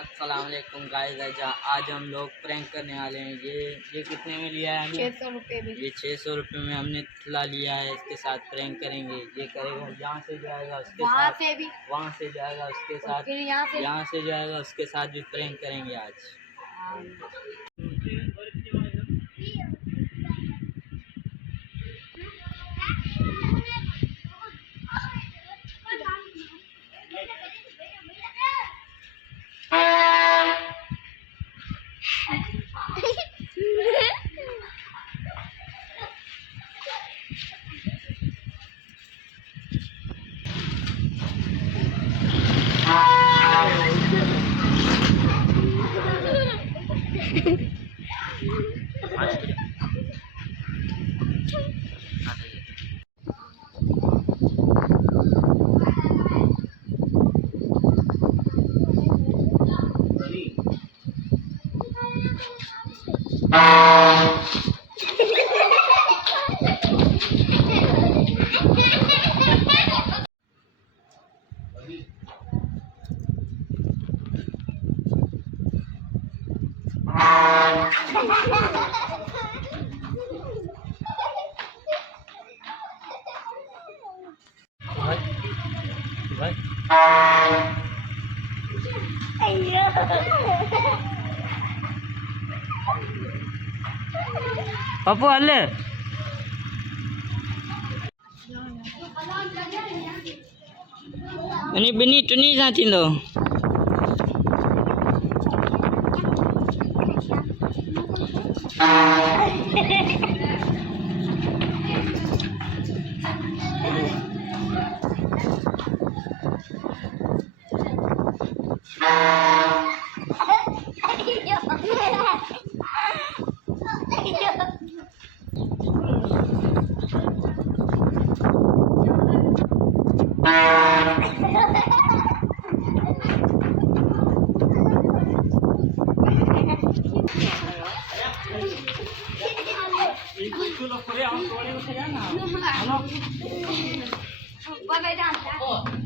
अस्सलाम वालेकुम गाइस। आज हम लोग प्रैंक करने वाले हैं। ये कितने में लिया है हमने? 600 रुपये में। ये 600 रुपये में हमने थैला लिया है। इसके साथ प्रैंक करेंगे। ये करेगा, यहाँ से जाएगा उसके वहाँ साथ, से भी, वहाँ से जाएगा उसके साथ, फिर यहाँ से जाएगा उसके साथ भी प्रैंक करेंगे आज। पप्पू अल्ले ini benih tuni satin lo से